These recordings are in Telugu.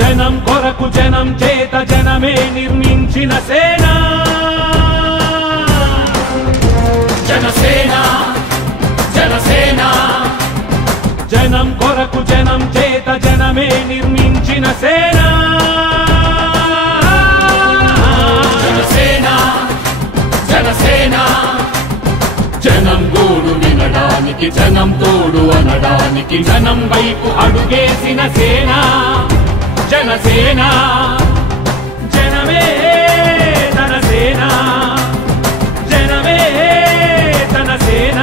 జనం కొరకు జనం చేత జనమే నిర్మించిన సేన జనసేన జనసేన జనం కొరకు జనం చేత జనమే నిర్మించిన సేన జనసేన జనసేన జనం గోడు వినడానికి జనం తోడు అనడానికి జనం వైపు అడుగేసిన సేన జనసేన జనమే తన సేన జనమే తన సేన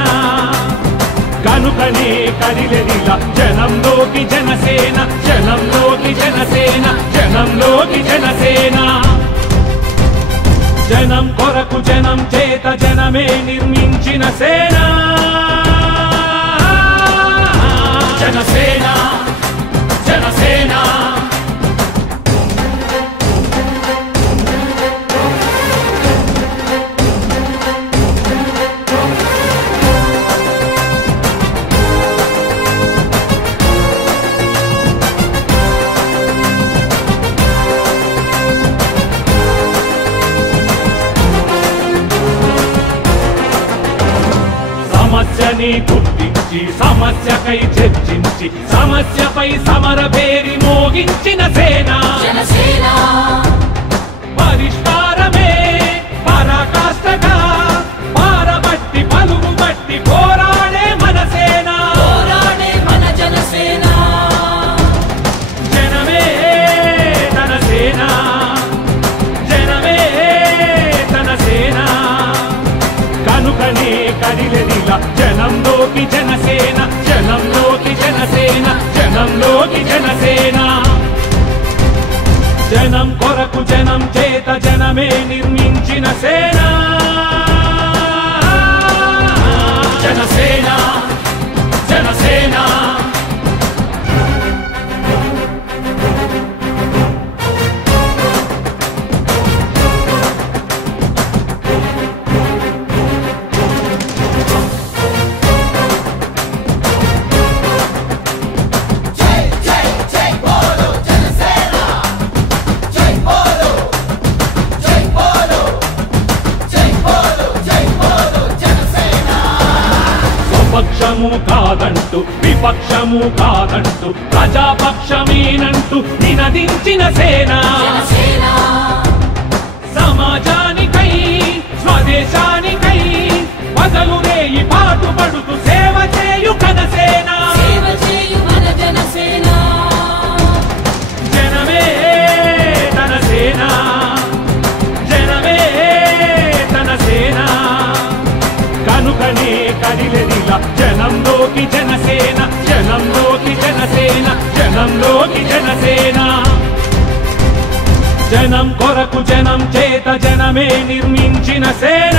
కనుకనే కదిలెదిలా జనంలోకి జనసేన జనంలోకి జనసేన జనంలోకి జనసేన జనం కొరకు జనం చేత జనమే నిర్మించిన సేన జనసేన జనసేన సమస్యని గుర్తించి సమస్యకై చర్చించి సమస్యపై సమర పేరి మోగించిన సేన జనసేన పరిష్కారమే పరాకాష్ఠగా పారబట్టి పలుగు బట్టి పోరాడే మన సేన పోరాడే మన జనసేన జనమే తన సేన జనమే తన సేన కనుకనే కదిలెదిలా జనంలోకి జనసేన జనంలోకి జనసేన జనంలోకి జనసేన జనం కొరకు జనం చేత జనమే నిర్మించిన సేన జనసేన జనసేన పక్షము కాదంటూ విపక్షము కాదంటూ ప్రజాపక్షమేనంటూ నినదించిన సేన సమాజానికై స్వదేశానికై పగలు రేయి పాటుపడుతూ సేవ చేయు ఘనసేన జనమే తన సేన జనమే తన సేన కనుకనే కదిలెదిలా జనంలోకి జనసేన జనంలోకి జనసేన జనంలోకి జనసేన జనం కొరకు జనం చేత జనమే నిర్మించిన సేన